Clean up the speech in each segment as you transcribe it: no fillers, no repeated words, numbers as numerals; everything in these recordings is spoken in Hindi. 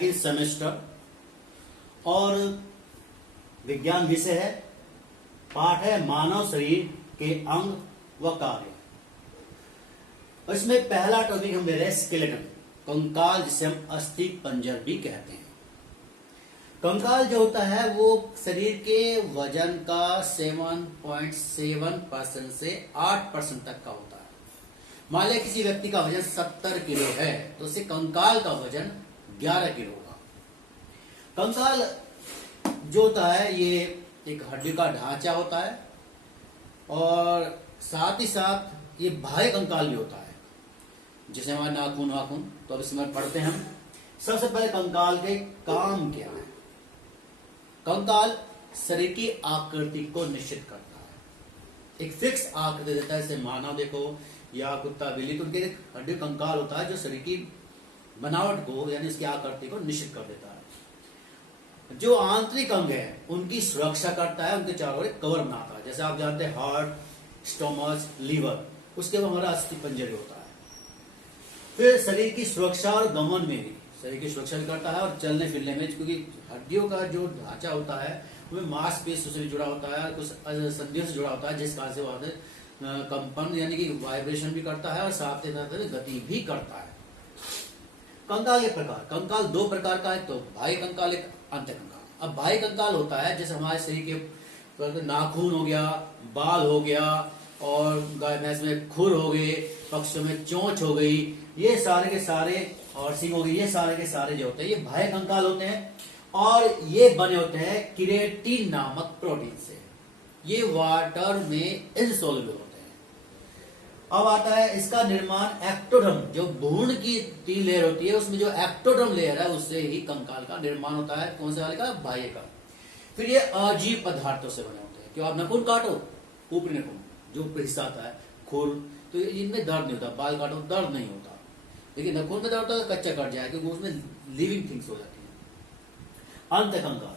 सेकंड सेमेस्टर और विज्ञान विषय है। पाठ है मानव शरीर के अंग व कार्य। इसमें पहला टॉपिक हम ले रहे हैं स्केलेटन, कंकाल, जिसे हम अस्थि पंजर भी कहते हैं। कंकाल जो होता है वो शरीर के वजन का 7.7% से 8% तक का होता है। मान लिया किसी व्यक्ति का वजन 70 किलो है तो उससे कंकाल का वजन 11 किलो होगा। कंकाल जो होता है ये एक हड्डी का ढांचा होता है और साथ ही साथ ये बाह्य कंकाल भी होता है, जैसे हमारे नाखून वाखून। तो अब इसमें पढ़ते हैं हम। सबसे पहले कंकाल के काम क्या है। कंकाल शरीर की आकृति को निश्चित करता है, एक फिक्स आकृति देता है। जैसे मानव देखो या कुत्ता बिल्ली, तो उनके एक हड्डी कंकाल होता है जो शरीर की बनावट को यानी उसकी आकृति को निश्चित कर देता है। जो आंतरिक अंग है उनकी सुरक्षा करता है, उनके चारों ओर कवर बनाता है। जैसे आप जानते हैं हार्ट, स्टोमच, लीवर, उसके बाद हमारा अस्थि पंजर होता है। फिर शरीर की सुरक्षा और दमन में भी शरीर की सुरक्षा भी करता है और चलने फिरने में, क्योंकि हड्डियों का जो ढांचा होता है वो मांसपेशियों से जुड़ा होता है, कुछ संधियों से जुड़ा होता है, जिस कारण से वो कंपन यानी कि वाइब्रेशन भी करता है और साथ ही साथ गति भी करता है। कंकाल के प्रकार, कंकाल दो प्रकार का है, तो बाह्य कंकाल, एक अंत कंकाल। अब बाह्य कंकाल होता है जैसे हमारे शरीर के नाखून हो गया, बाल हो गया और गाय भैंस में खुर हो गए, पक्षियों में चोंच हो गई, ये सारे के सारे, और सिंग हो गई, ये सारे के सारे जो होते हैं ये बाह्य कंकाल होते हैं और ये बने होते हैं केराटिन नामक प्रोटीन से। ये वाटर में इनसॉल्युबल होते हैं। अब आता है इसका निर्माण एक्टोडर्म, जो भ्रूण की लेयर होती है उसमें जो एक्टोडर्म लेयर है उससे ही कंकाल का निर्माण होता है। कौन से वाले का? बाह्य का। फिर ये अजीब पदार्थों से बने होते हैं। क्यों आप नाखून काटो, ऊपरी नाखून जो ऊपर हिस्सा आता है, खुर, तो इनमें दर्द नहीं होता। बाल काटो दर्द नहीं होता, लेकिन नाखून में दर्द होता है तो कच्चा कट जाएगा, क्योंकि उसमें लिविंग थिंग्स हो जाती है। अंत कंकाल,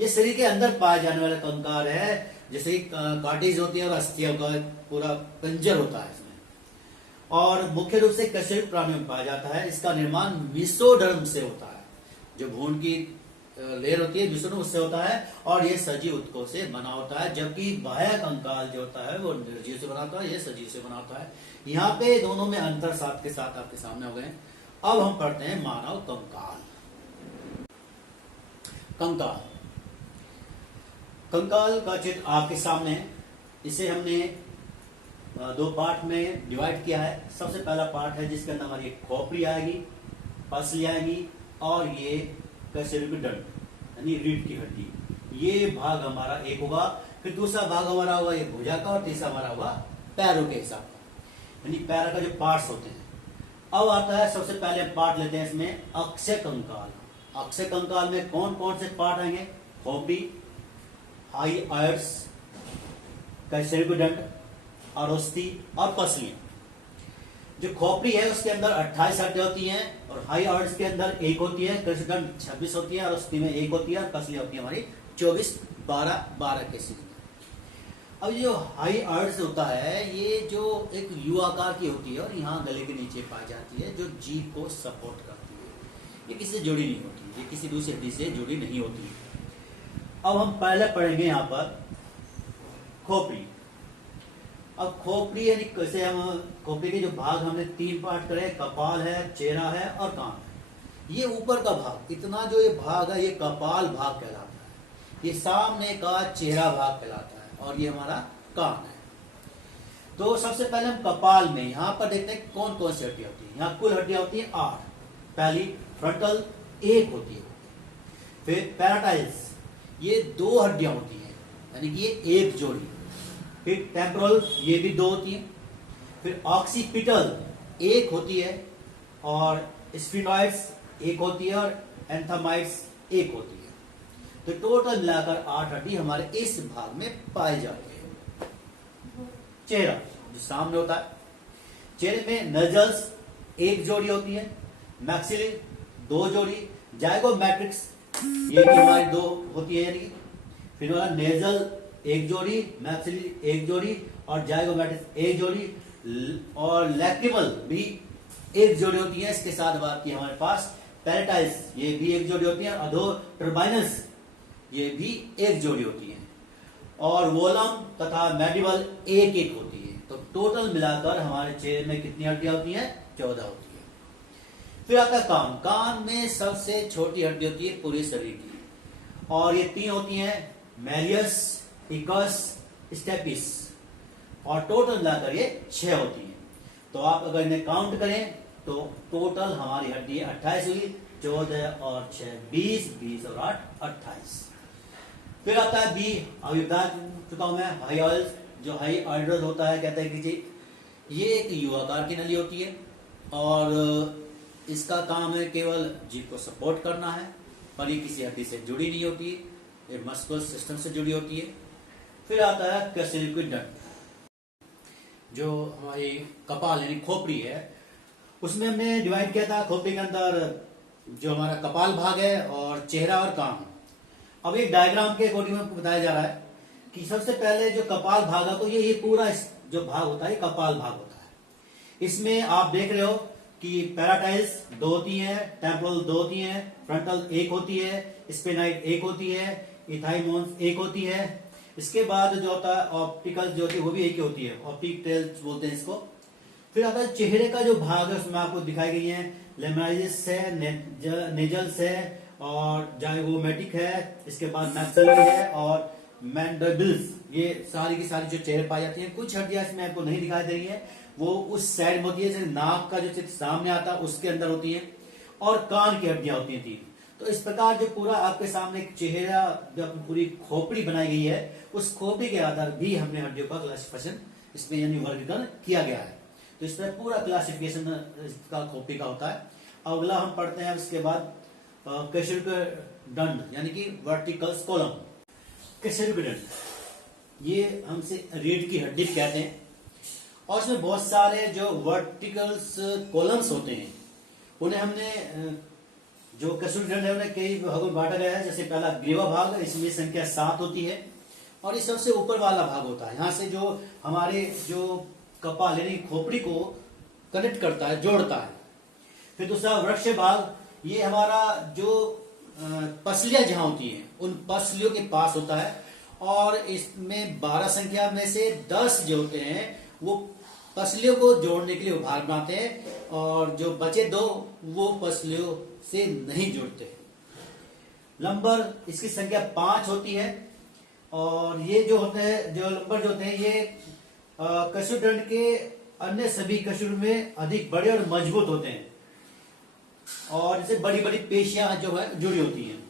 ये शरीर के अंदर पाए जाने वाला कंकाल है, जैसे कार्टिलेज होती है और अस्थियों का पूरा पंजर होता है इसमें, और मुख्य रूप से कशेरुक प्राणियों में पाया जाता है। इसका निर्माण मेसोडर्म से होता है, जो भ्रूण की लेयर होती है मेसोडर्म उससे होता है, और ये सजीव ऊतकों से बना होता है, जबकि बाह्य कंकाल जो होता है वो निर्जीव से बना होता है, ये सजीव से बना होता है। यहाँ पे दोनों में अंतर साथ के साथ आपके सामने हो गए। अब हम पढ़ते हैं मानव कंकाल। कंकाल, कंकाल का चित्र आपके सामने है। इसे हमने दो पार्ट में डिवाइड किया है। सबसे पहला पार्ट है जिसके अंदर हमारी खोपड़ी आएगी, पसली आएगी और ये कशेरुकी दंड यानी रीढ़ की हड्डी, ये भाग हमारा एक होगा। फिर दूसरा भाग हमारा होगा ये भुजा का, और तीसरा हमारा होगा पैरों के हिसाब का, यानी पैर का जो पार्ट्स होते हैं। अब आता है सबसे पहले पार्ट लेते हैं इसमें अक्षय कंकाल। अक्षय कंकाल में कौन कौन से पार्ट आएंगे? खोपड़ी, हाईऑइड्स, कशेरुकी दंड, अस्थि और पसलियां। जो खोपड़ी है उसके अंदर 28 हड्डियां होती हैं और हाईऑइड्स के अंदर 1 होती है, कशेरुकी दंड 26 होती है और अस्थि में 1 होती है, और पसलियां होती है हमारी 24, 12 के सीधे। अब जो हाईऑइड्स होता है ये जो एक यू आकार की होती है और यहाँ गले के नीचे पाई जाती है, जो जीभ को सपोर्ट करती है। ये किसी से जुड़ी नहीं होती, ये किसी दूसरी हड्डी से जुड़ी नहीं होती। अब हम पहले पढ़ेंगे यहाँ पर खोपड़ी। अब खोपड़ी यानी कैसे, हम खोपड़ी के जो भाग हमने 3 पार्ट करे, कपाल है, चेहरा है और कान है। ये ऊपर का भाग, इतना जो ये भाग है ये कपाल भाग कहलाता है, ये सामने का चेहरा भाग कहलाता है, और ये हमारा कान है। तो सबसे पहले हम कपाल में यहाँ पर देखते हैं कौन कौन सी हड्डियां होती है। यहाँ कुल हड्डियां होती है 8। पहली फ्रंटल 1 होती है, फिर पैराटाइल्स ये 2 हड्डियां होती है, यानी कि ये 1 जोड़ी। फिर टेम्पोरल ये भी 2 होती है। फिर ऑक्सीपिटल 1 होती है, और स्फिनॉइड्स 1 होती है, और एंथमाइड्स 1 होती है। तो टोटल मिलाकर 8 हड्डी हमारे इस भाग में पाई जाती है। चेहरा जो सामने होता है, चेहरे में नजल्स 1 जोड़ी होती है, मैक्सिली 2 जोड़ी, जाइगोमैट्रिक्स ये भी हमारी 2 होती है, यानी फिर हमारा नेजल 1 जोड़ी, मैक्सिली 1 जोड़ी, और जाइगोमैट्रिक्स 1 जोड़ी, और लैक्रिमल भी 1 जोड़ी होती है। इसके साथ बात की हमारे पास पैराटाइज ये भी एक जोड़ी होती है, अधो टर्बाइनस ये भी एक जोड़ी होती है, और वोलम तथा मैडिबल एक एक होती है। तो टोटल मिलाकर हमारे चेहरे में कितनी हड्डियां होती हैं? 14 होती है। फिर आता है कान। कान में सबसे छोटी हड्डी होती है पूरे शरीर की, और ये 3 होती हैं, मैलियस, इकस, स्टेपिस, और टोटल मिलाकर ये 6 होती हैं। तो आप अगर इन्हें काउंट करें तो टोटल हमारी हड्डी 28 हुई, 14 और 6 20, 20 और 8 28। फिर आता है बी, अभी बता चुका हूं मैं, हाई ऑयल जो हाई ऑर्डर होता है, कहते हैं कि जी ये एक युवाकार की नली होती है, और इसका काम है केवल जीभ को सपोर्ट करना है, पर ये किसी हड्डी से जुड़ी नहीं होती है, ये मस्कुलर सिस्टम से जुड़ी होती है। फिर आता है कैसेलिकुइड डक्ट, जो हमारी कपाल यानी खोपड़ी है, उसमें हमने डिवाइड किया था खोपड़ी के अंदर जो हमारा कपाल भाग है और चेहरा और कान। अब एक डायग्राम के अकॉर्डिंग आपको बताया जा रहा है कि सबसे पहले जो कपाल भाग है, तो ये पूरा जो भाग होता है कपाल भाग होता है। इसमें आप देख रहे हो कि पैराटाइल्स 2 होती है, टेम्पोरल 2 होती है, फ्रंटल 1 होती है, स्पेनाइड 1 होती है, इथाइमोन्स 1 होती है। इसके बाद जो होता है ऑप्टिकल जो होती है वो भी 1 ही होती है, ऑप्टिक टेल्स बोलते हैं इसको। फिर आता है चेहरे का जो भाग है, उसमें आपको दिखाई गई है लेमनाइजिस है, नेजल्स है, और जाइगोमेटिक है, इसके बाद मैक्सिलरी है, और मैंडिबल्स, ये सारी की सारी जो चेहरे पाई जाती हैं। कुछ हड्डियां इसमें आपको नहीं दिखाई दे रही है, वो उस साइड में होती है, जैसे नाक का जो चित्र सामने आता है उसके अंदर होती है, और कान की हड्डियां होती हैं 3। तो इस प्रकार जो पूरा आपके सामने एक चेहरा, जब पूरी खोपड़ी बनाई गई है, उस खोपड़ी के आधार भी हमने हड्डियों का क्लासिफिकेशन इसमें यानी वर्गीकरण किया गया है। तो इस तरह पूरा क्लासिफिकेशन का खोपड़ी का होता है। अगला हम पढ़ते हैं उसके बाद कैसेलिकुइड डंड यानी कि वर्टिकल कॉलम। कैसेलिकुइड डंड ये हमसे रीढ़ की हड्डी कहते हैं, और इसमें बहुत सारे जो वर्टिकल्स कॉलम्स होते हैं, उन्हें हमने जो कैसेलिकुइड डंड है उन्हें कई भागों में बांटा गया है। जैसे पहला ग्रीवा भाग, इसमें संख्या 7 होती है, और ये सबसे ऊपर वाला भाग होता है। यहाँ से जो हमारे जो कपाल यानी खोपड़ी को कनेक्ट करता है, जोड़ता है। फिर दूसरा वृक्ष भाग, ये हमारा जो पसलियां जहां होती हैं उन पसलियों के पास होता है, और इसमें 12 संख्या में से 10 जो होते हैं वो पसलियों को जोड़ने के लिए भाग बनाते हैं, और जो बचे 2 वो पसलियों से नहीं जुड़ते। लंबर, इसकी संख्या 5 होती है, और ये जो होते हैं जो लंबर जो होते हैं ये कैसेलिकुइड डंड के अन्य सभी कैसेलिकुइड में अधिक बड़े और मजबूत होते हैं, और इसे बड़ी बड़ी पेशियां जो है जुड़ी होती हैं।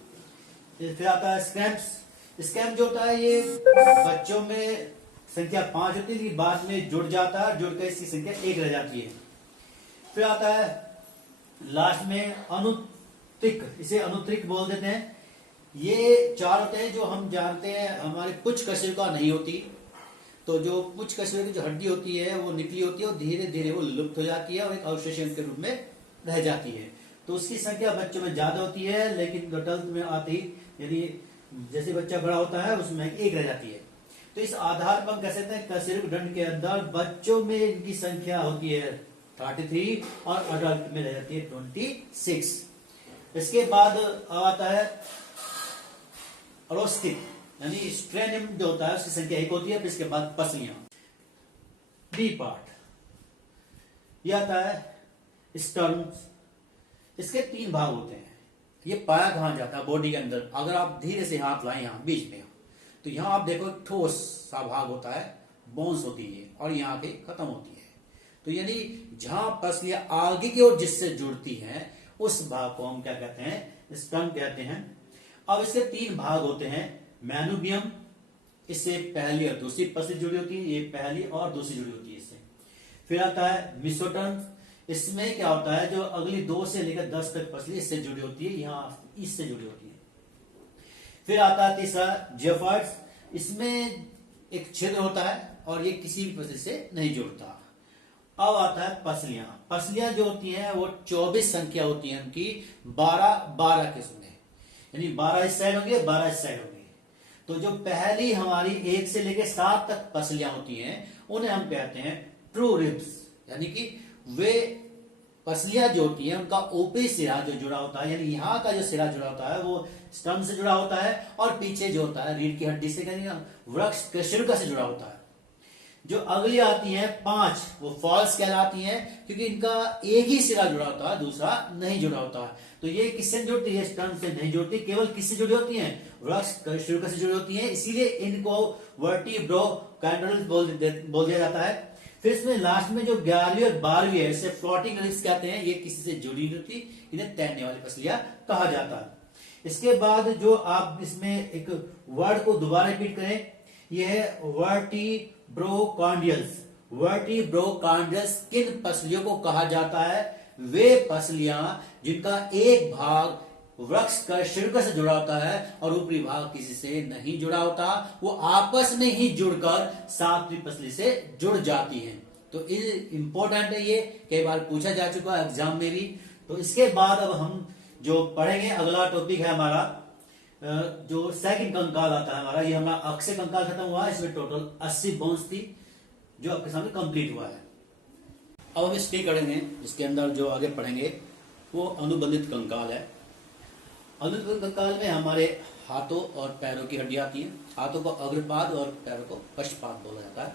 फिर आता है स्कैम्प्स। स्कैम्प जो होता है ये बच्चों में संख्या 5 होती है, लेकिन बाद में जुड़ जाता है, जुड़कर इसकी संख्या 1 रह जाती है। फिर आता है लास्ट में अनुत्रिक, इसे अनुत्रिक बोल देते हैं। ये 4 होते हैं जो हम जानते हैं हमारे पुच्छ कैसेलिका नहीं होती। तो जो पुच्छ कैसेलिका की जो हड्डी होती है वो निकली होती है, और धीरे धीरे वो लुप्त हो जाती है और एक अवशेष के रूप में रह जाती है। तो उसकी संख्या बच्चों में ज्यादा होती है, लेकिन अडल्ट में आती यानी जैसे बच्चा बड़ा होता है उसमें 1 रह जाती है। तो इस आधार पर हम कह सकते हैं कैसेलिकुइड डंड के अंदर बच्चों में इनकी संख्या होती है 33 और अडल्ट में रह जाती है 26। इसके बाद आता है अरोस्टिक यानी स्ट्रेनियम जो होता है उसकी संख्या 1 होती है। फिर इसके बाद पसलियां। बी पार्ट यह आता है स्टर्न। इसके 3 भाग होते हैं। ये पाया कहां जाता है बॉडी के अंदर, अगर आप धीरे से हाथ लाएं यहां बीच में, तो यहां आप देखो ठोस सा भाग होता है, बोन्स होती है, और यहां पे खत्म होती है। तो यानी जहां पसलियां आगे की ओर जिससे जुड़ती हैं उस भाग को हम क्या कहते हैं? स्टर्न कहते हैं। अब इसके 3 भाग होते हैं। मैनुबियम, इससे पहली और दूसरी पसली जुड़ी होती है, ये पहली और दूसरी जुड़ी होती है इससे। फिर आता है मिसोटर्न। इसमें क्या होता है जो अगली 2 से लेकर 10 तक पसली इससे जुड़ी होती है, यहां इससे जुड़ी होती है। फिर आता है तीसरा जियोफाइट्स। इसमें एक छिद्र होता है और ये किसी भी पसली से नहीं जुड़ता। अब आता है पसलियां। पसलियां जो होती हैं वो 24 संख्या होती है उनकी, 12 किस्म में, यानी 12 इस साइड होंगे, 12 इस साइड होंगे। तो जो पहली हमारी 1 से लेकर 7 तक पसलियां होती हैं उन्हें हम कहते हैं ट्रू रिब्स, यानी कि वे पसलियां जो होती हैं उनका ऊपरी सिरा जो जुड़ा होता है, यानी यहाँ का जो सिरा जुड़ा होता है वो स्टर्न से जुड़ा होता है, और पीछे जो होता है रीढ़ की हड्डी से, वृक्ष के शिरुका से जुड़ा होता है। जो अगली आती हैं 5, वो फॉल्स कहलाती हैं, क्योंकि इनका एक ही सिरा जुड़ा होता है, दूसरा नहीं जुड़ा होता है। तो ये किससे जुड़ती है? स्टर्न से नहीं जुड़ती, केवल किससे जुड़ी होती हैं? वृक्ष के शिरुका से जुड़ी होती हैं, इसीलिए इनको वर्टिब्रोकैंडोरल्स बोल दिया जाता है। फिर इसमें लास्ट में जो 11वीं और 12वीं है, इसे फ्लोटिंग रिब्स कहते हैं, ये किसी से जुड़ी नहीं होती, इन्हें तैरने वाली पसलियां कहा जाता है। इसके बाद जो आप इसमें एक वर्ड को दोबारा रिपीट करें, यह है वर्टिब्रोकॉन्डियल्स। वर्टिब्रोकॉन्डियल्स किन पसलियों को कहा जाता है? वे पसलियां जिनका एक भाग वृक्ष का शिरुका से जुड़ा होता है और ऊपरी भाग किसी से नहीं जुड़ा होता, वो आपस में ही जुड़कर 7वीं पसली से जुड़ जाती हैं। तो इंपॉर्टेंट है, ये कई बार पूछा जा चुका है एग्जाम में भी। तो इसके बाद अब हम जो पढ़ेंगे, अगला टॉपिक है हमारा जो सेकंड कंकाल आता है हमारा, ये हमारा अक्षय कंकाल खत्म हुआ है। इसमें टोटल 80 बोन्स थी जो आपके सामने कंप्लीट हुआ है। अब हम स्टे करेंगे, इसके अंदर जो आगे पढ़ेंगे वो अनुबंधित कंकाल है। अनुबंधित कंकाल में हमारे हाथों और पैरों की हड्डियां आती हैं। हाथों को अग्रपाद और पैरों को पश्चपाद बोला जाता है।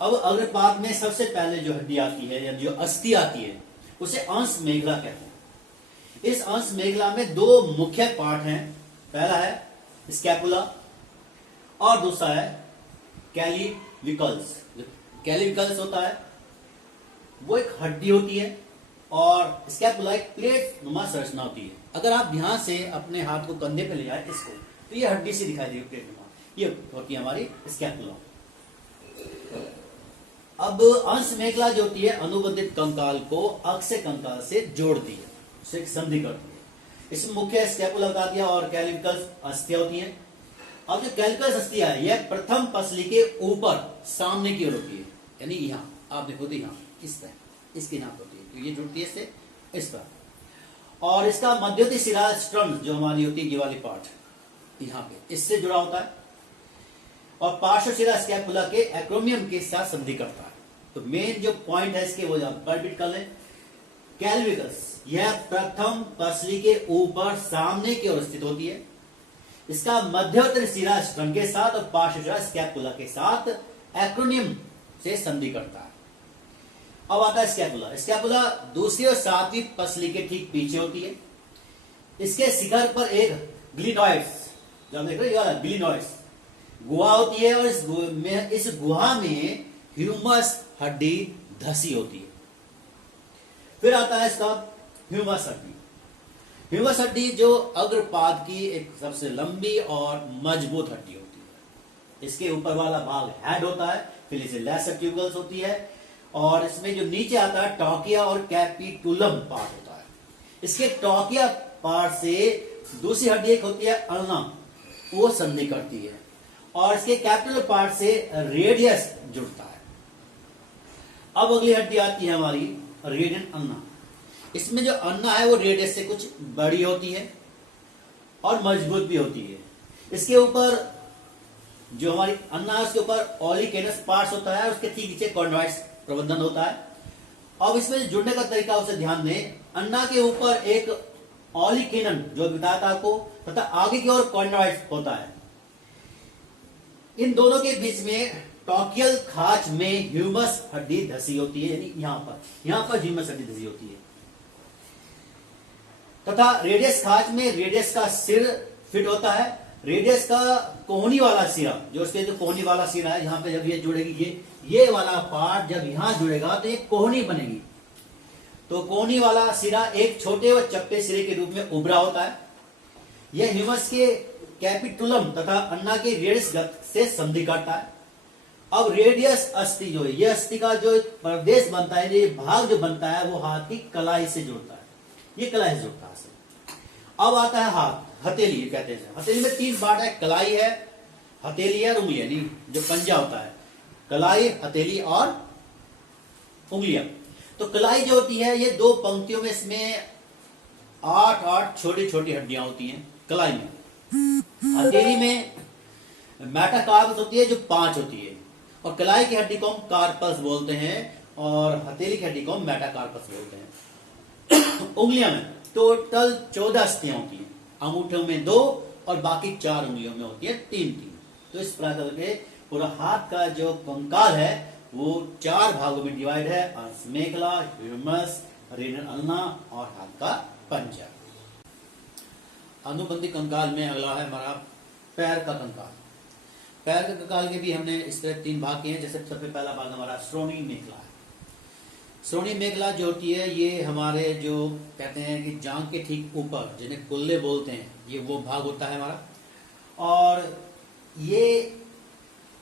अब अग्रपाद में सबसे पहले जो हड्डी आती है या जो अस्थि आती है उसे अंश मेखला कहते हैं। इस अंश मेखला में 2 मुख्य पार्ट हैं। पहला है स्कैपुला और दूसरा है कैलिविकल्स। जो कैलिविकल्स होता है वो एक हड्डी होती है और स्कैपुला एक प्लेट नुमा संरचना होती है। अगर आप ध्यान से अपने हाथ को कंधे पे ले जाए इसको, तो ये हड्डी से दिखाई देगी प्लेट नुमा, ये होती है हमारी स्कैपुला। अब अंश मेखला जो होती है अनुबंधित कंकाल को अक्षय कंकाल से जोड़ती है, उसे संधि करती है। इसमें मुख्य स्कैपुला बता दिया और कैलिविकल्स अस्थियां होती हैं। अब जो कैलिविकल्स अस्थियां है यह प्रथम पसली के ऊपर सामने की ओर होती है, यानी यहाँ आप देखो तो यहाँ इस तरह इसके यहाँ होती है, तो ये जुड़ती है इससे इस तरह। और इसका मध्यवर्ती सिरा स्टर्न जो हमारी होती है ये वाली पार्ट यहाँ पे इससे जुड़ा होता है, और पार्श्व सिरा स्कैपुला के एक्रोमियम के साथ संधि करता है। तो मेन जो पॉइंट है इसके वो रिपीट कर लें। कैलिविकल्स यह प्रथम पसली के ऊपर सामने की ओर स्थित होती है। इसका मध्यवर्ती सिरा स्टर्न के साथ और पार्श्व सिरा स्कैपुला के साथ एक्रोनियम से संधि करता है। अब आता है स्कैपुला। स्कैपुला दूसरी और 7वीं पसली के ठीक पीछे होती है। इसके शिखर पर एक ग्लिनॉइड्स, जो हम देख रहे हैं ग्लिनॉइड्स गुहा होती है, और इस गुहा में ह्यूमस हड्डी धसी होती है। फिर आता है इसका ह्यूमस हड्डी। ह्यूमस हड्डी जो अग्रपाद की एक सबसे लंबी और मजबूत हड्डी होती है। इसके ऊपर वाला भाग हेड होता है, फिर इसे लेसर ट्यूबल्स होती है, और इसमें जो नीचे आता है टॉकिया और कैपिटुलम पार्ट होता है। इसके टॉकिया पार्ट से दूसरी हड्डी एक होती है अल्ना, वो संधि करती है, और इसके कैपिटुलम पार्ट से रेडियस जुड़ता है। अब अगली हड्डी आती है हमारी रेडियन अन्ना। इसमें जो अन्ना है वो रेडियस से कुछ बड़ी होती है और मजबूत भी होती है। इसके ऊपर जो हमारी अन्ना है उसके ऊपर ऑलिकेनस पार्ट्स होता है, उसके ठीक नीचे कॉर्नोइड्स प्रबंधन होता है। अब इसमें जुड़ने का तरीका उसे ध्यान दें। अन्ना के ऊपर एक ऑलिकेनन जो बताया था आपको, तथा आगे की ओर कॉर्नोइड्स होता है। इन दोनों के बीच में टॉकियल खाच में ह्यूमस हड्डी धसी होती है, यानी यहां पर ह्यूमस हड्डी धसी होती है, तथा रेडियस खाच में रेडियस का सिर फिट होता है। रेडियस का कोहनी वाला सिरा, जो उसके जो कोहनी वाला सिरा है, यहाँ पे जब ये जुड़ेगी, ये वाला पार्ट जब यहां जुड़ेगा तो ये कोहनी बनेगी। तो कोहनी वाला सिरा एक छोटे व चपटे सिरे के रूप में उभरा होता है। यह ह्यूमस के कैपिटुलम तथा अन्ना के रेडियस से संधि करता है। अब रेडियस अस्थि जो है, यह अस्थि का जो प्रदेश बनता है, ये भाग जो बनता है वो हाथ की कलाई से जुड़ता है, ये कलाई से जुड़ता है। अब आता है हाथ, हथेली कहते हैं। हथेली में 3 पार्ट है, कलाई है, हथेली है और उंगली, यानी जो पंजा होता है, कलाई, हथेली और उंगलियां। तो कलाई जो होती है ये 2 पंक्तियों में, इसमें 8 छोटी छोटी हड्डियां होती हैं कलाई में। हथेली में मेटाकार्पस होती है जो 5 होती है, और कलाई की हड्डी को हम कार्पस बोलते हैं, और हथेली की हड्डी को मेटाकार्पस बोलते हैं। उंगलियों में टोटल 14 अस्थियां होती हैं, अंगूठों में 2 और बाकी 4 उंगलियों में होती है 3-3। तो इस प्रकार के पूरा हाथ का जो कंकाल है वो 4 भागों में डिवाइड है, अंश मेखला, ह्यूमरस, रेनल अल्ना और हाथ का पंजा। अनुबंधी कंकाल में अगला है हमारा पैर का कंकाल। पैर के कंकाल के भी हमने इस तरह 3 भाग किए हैं। जैसे सबसे पहला भाग हमारा श्रोणी मेखला है। श्रोणी मेखला जो होती है ये हमारे जो कहते हैं कि जांघ के ठीक ऊपर, जिन्हें कुल्ले बोलते हैं, ये वो भाग होता है हमारा। और ये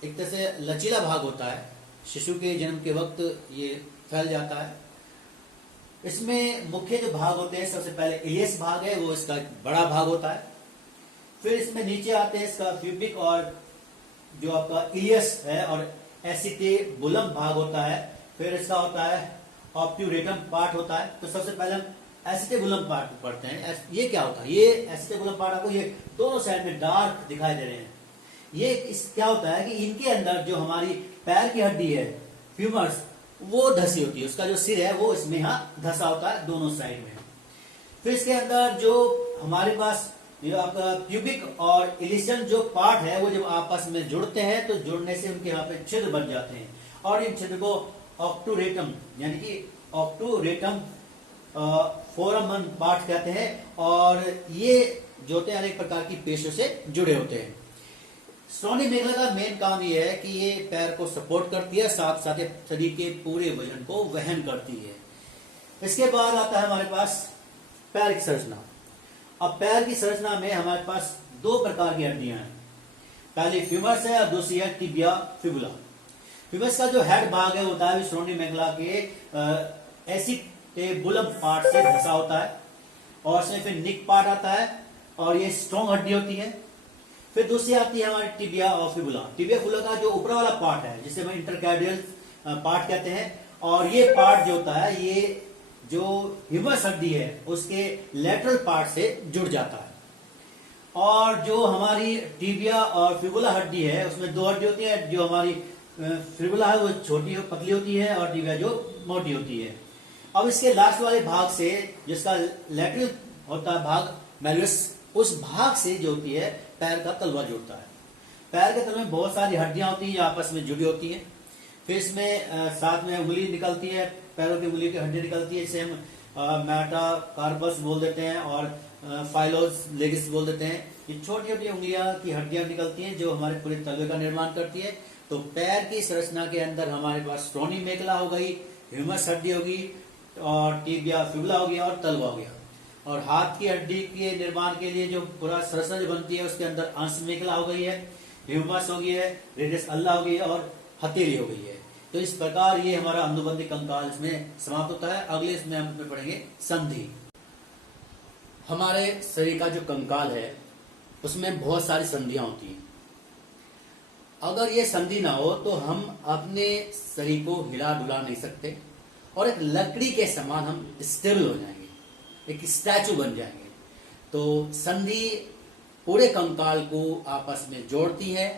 एक तरह से लचीला भाग होता है, शिशु के जन्म के वक्त ये फैल जाता है। इसमें मुख्य जो भाग होते हैं, सबसे पहले इलियस भाग है, वो इसका बड़ा भाग होता है। फिर इसमें नीचे आते हैं इसका प्यूबिक और जो आपका इलियस है और एसिटेबुलम भाग होता है। फिर इसका होता है ऑब्ट्यूरेटम पार्ट होता है। तो सबसे पहले हम एसिटेबुलम पार्ट पढ़ते हैं। ये क्या होता है? ये एसिटेबुलम पार्ट आपको ये दोनों साइड में डार्क दिखाई दे रहे हैं। ये क्या होता है कि इनके अंदर जो हमारी पैर की हड्डी है फ्यूमर्स, वो धसी होती है। उसका जो सिर है वो इसमें यहाँ धसा होता है दोनों साइड में। फिर इसके अंदर जो हमारे पास ये आपका प्यूबिक और इलिशन जो पार्ट है, वो जब आपस में जुड़ते हैं तो जुड़ने से उनके यहाँ पे छिद्र बन जाते हैं और इन छिद्र को ऑक्टूरेटम यानी कि ऑक्टूरेटम फोरामन पार्ट कहते हैं। और ये जो होते हैं अनेक प्रकार की पेशियों से जुड़े होते हैं। श्रोणी मेखला का मेन काम ये है कि ये पैर को सपोर्ट करती है, साथ साथ शरीर के पूरे वजन को वहन करती है। इसके बाद आता है हमारे पास पैर की संरचना। अब पैर की संरचना में हमारे पास 2 प्रकार की हड्डियां हैं। पहली फ्यूमर्स है और दूसरी है टिबिया फिबुला। फ्यूमर्स का जो हेड भाग है होता है श्रोणी मेखला के एसिटेबुलम पार्ट से धसा होता है और इसमें फिर निक पार्ट आता है और ये स्ट्रॉन्ग हड्डी होती है। फिर दूसरी आती है हमारी टिबिया और फिबुला। टिबिया फिबुला का जो ऊपर वाला पार्ट है जिसे हम इंटरकैडियल पार्ट कहते हैं, और ये पार्ट जो होता है ये जो ह्यूमरस हड्डी है उसके लेटरल पार्ट से जुड़ जाता है। और जो हमारी टिबिया और फिबुला हड्डी है उसमें 2 हड्डी होती है। जो हमारी फिबुला है वो छोटी पतली होती है और टिबिया जो मोटी होती है। अब इसके लास्ट वाले भाग से जिसका लेटरल होता है भाग मेलियस, उस भाग से जो होती है पैर का तलवा जुड़ता है। पैर के तलवे में बहुत सारी हड्डियां होती हैं जो आपस में जुड़ी होती हैं। फिर इसमें साथ में उंगली निकलती है, पैरों की उंगली की हड्डी निकलती है, इसे हम मेटाकार्पस बोल देते हैं और फाइलोस लेगिस बोल देते हैं। ये छोटी छोटी उंगलियां की हड्डियां निकलती हैं जो हमारे पूरे तलवे का निर्माण करती है। तो पैर की संरचना के अंदर हमारे पास श्रोणी मेखला हो गई, ह्यूमरस हड्डी होगी और टिबिया फिबुला हो गया और तलवा हो गया। और हाथ की हड्डी के निर्माण के लिए जो पूरा संरचना जो बनती है उसके अंदर अंश मेखला हो गई है, ह्यूमरस हो गई है, रेडियस अल्ला हो गई है और हथेली हो गई है। तो इस प्रकार ये हमारा अनुबंधी कंकाल इसमें समाप्त होता है। अगले इसमें हम इसमें पढ़ेंगे संधि। हमारे शरीर का जो कंकाल है उसमें बहुत सारी संधियां होती हैं। अगर ये संधि ना हो तो हम अपने शरीर को हिला डुला नहीं सकते और एक लकड़ी के समान हम स्टेबल हो जाएंगे, एक स्टैचू बन जाएंगे। तो संधि पूरे कंकाल को आपस में जोड़ती है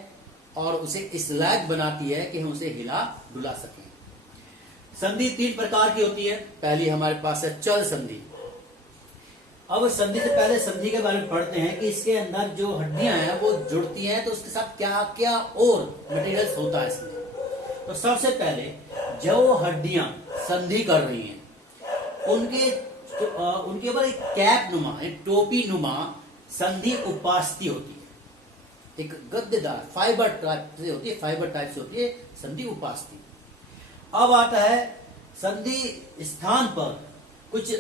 और उसे इस लायक बनाती है कि हम उसे हिला डुला सकें। संधि 3 प्रकार की होती है। पहली हमारे पास है चल संधि। अब संधि से पहले संधि के बारे में पढ़ते हैं कि इसके अंदर जो हड्डियां हैं वो जुड़ती हैं तो उसके साथ क्या क्या और मटेरियल्स होता है इसमें। तो सबसे पहले जो हड्डियां संधि कर रही हैं उनके ऊपर एक कैप नुमा, एक टोपी नुमा संधि उपास्थि होती है। एक गद्देदार फाइबर टाइप से होती है, फाइबर टाइप से होती है संधि उपास्थि। अब आता है संधि स्थान पर कुछ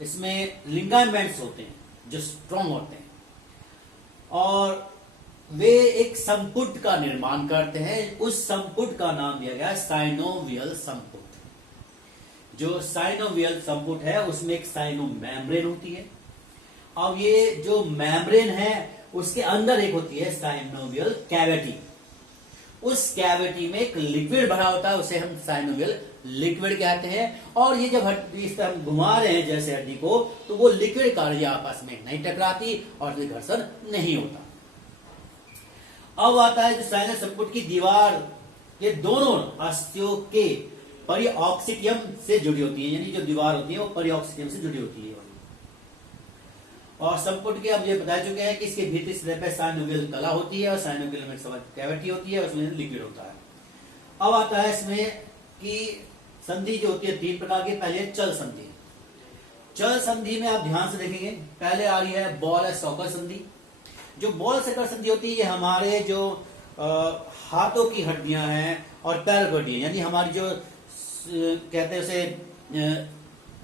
इसमें लिगामेंट्स होते हैं जो स्ट्रॉन्ग होते हैं और वे एक संपुट का निर्माण करते हैं। उस संपुट का नाम दिया गया है साइनोवियल संपुट। जो साइनोवियल संपुट है उसमें एक साइनो मेम्ब्रेन होती है। अब ये जो मेम्ब्रेन है उसके अंदर एक होती है साइनोवियल कैविटी। उस कैविटी में एक लिक्विड भरा होता है, उसे हम साइनोवियल लिक्विड कहते हैं। और ये जब इस तरह हम घुमा रहे हैं जैसे हड्डी को, तो वो लिक्विड कार्य आपस में नहीं टकराती और घर्षण नहीं होता। अब आता है जो साइनस संपुट की दीवार के दोनों अस्थियों के परिऑक्सिटियम से जुड़ी होती है, यानी जो दीवार होती है वो परिऑक्सिटियम से जुड़ी होती है। और संपुट के अब ये बता चुके हैं कि इसके भीतरी सतह पर साइनोवियल तला होती है और साइनोवियल में कैविटी होती है, उसमें लिक्विड होता है। अब आता है इसमें कि संधि जो होती है 3 प्रकार की। पहले चल संधि। चल संधि में आप ध्यान से देखेंगे, पहले आ रही है बॉल एंड सॉकर संधि। जो बॉल सॉकर संधि होती है ये हमारे जो हाथों की हड्डियां हैं और पैर की हड्डियां, यानी हमारी जो कहते हैं उसे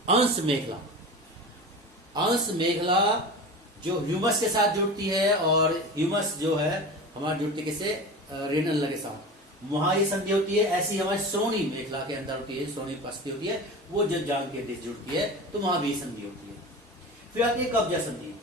अंश मेखला, अंश मेखला जो ह्यूमस के साथ जुड़ती है, और ह्यूमस जो है हमारी जुड़ती है किससे, रेनल के साथ, वहां ये संधि होती है। ऐसी हमारी श्रोणी मेखला के अंदर होती है, श्रोणी पस्ती होती है, वो जब जांग के बीच जुड़ती है तो वहां भी संधि होती है। फिर आती है कब्जा संधि।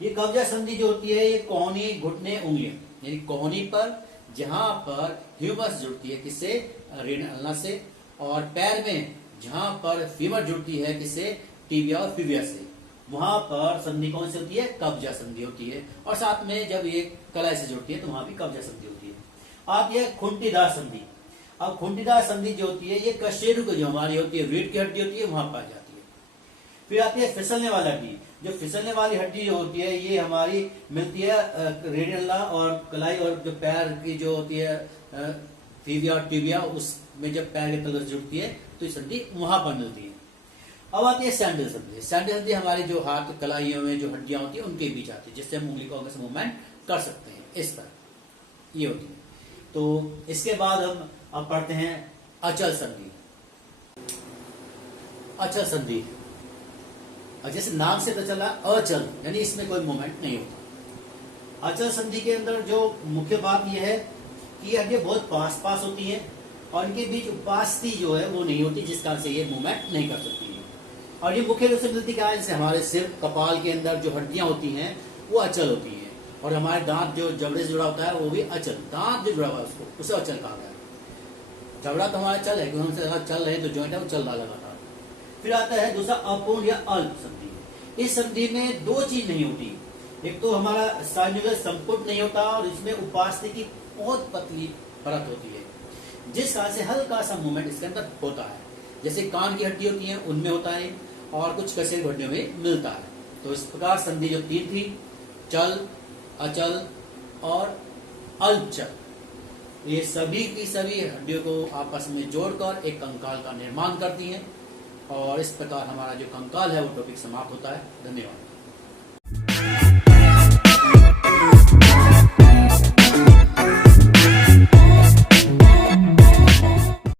ये कब्जा संधि जो होती है ये कोहनी, घुटने, उंगलियां, यानी कोहनी पर जहां पर ह्यूमस जुड़ती है किससे, रेनल से, और पैर में जहां पर फीमर जुड़ती है किससे, टिबिया और फिबिया से, वहां पर संधि कौन सी होती है, कब्जा संधि होती है। और साथ में जब ये कलाई से जुड़ती है तो वहां भी कब्जा संधि होती है। आती है खूंटीदार संधि। अब खूंटीदार संधि जो होती है ये कशेरु को जो हमारी होती है, रीढ़ की हड्डी होती है, वहां पाई जाती है। फिर आती है फिसलने वाली हड्डी। जो फिसलने वाली हड्डी जो होती है ये हमारी मिलती है रेडियल्ला और कलाई, और जो पैर की जो होती है फीबिया और टिबिया, उसमें जब पैर के तल जुड़ती है तो ये संधि वहां पर मिलती है। अब आती है सैंडल संधि। सैंडल संधि हमारी जो हाथ कलाइयों में जो हड्डियां होती है उनके बीच आती है, जिससे हम उंगली को आगे से मूवमेंट कर सकते हैं, इस तरह ये होती है। तो इसके बाद हम अब पढ़ते हैं अचल संधि। अचल संधि, जैसे नाम से पता चला अचल, यानी इसमें कोई मूवमेंट नहीं होता। अचल संधि के अंदर जो मुख्य बात यह है कि ये हड्डियां बहुत पास पास होती है और इनके बीच उपास्थि जो है वो नहीं होती, जिस कारण से ये मूवमेंट नहीं कर सकती है। और ये मुख्य रूप से मिलती क्या है, जैसे हमारे सिर कपाल के अंदर जो हड्डियां होती हैं वो अचल होती है, और हमारे दांत जो जबड़े से जुड़ा होता है वो भी अचल, दांत जो जुड़ा हुआ है उसको उसे अचल कहा गया। जबड़ा तो हमारा चल है, क्योंकि हमसे चल रहे तो जॉइंट है वो चल रहा लगातार। फिर आता है दूसरा अपूर्ण या अल्प संधि। इस संधि में दो चीज नहीं होती, एक तो हमारा साइनोवियल संपुट नहीं होता, और इसमें उपास्थि की बहुत पतली परत होती है, जिस कारण से हल्का सा मूवमेंट इसके अंदर होता है। जैसे कान की हड्डी होती है उनमें होता है, और कुछ कशेर हड्डियों में मिलता है। तो इस प्रकार संधि जो 3 थी, चल, अचल और अल्पचल, ये सभी की सभी हड्डियों को आपस में जोड़कर एक कंकाल का निर्माण करती हैं। और इस प्रकार हमारा जो कंकाल है वो टॉपिक समाप्त होता है। धन्यवाद।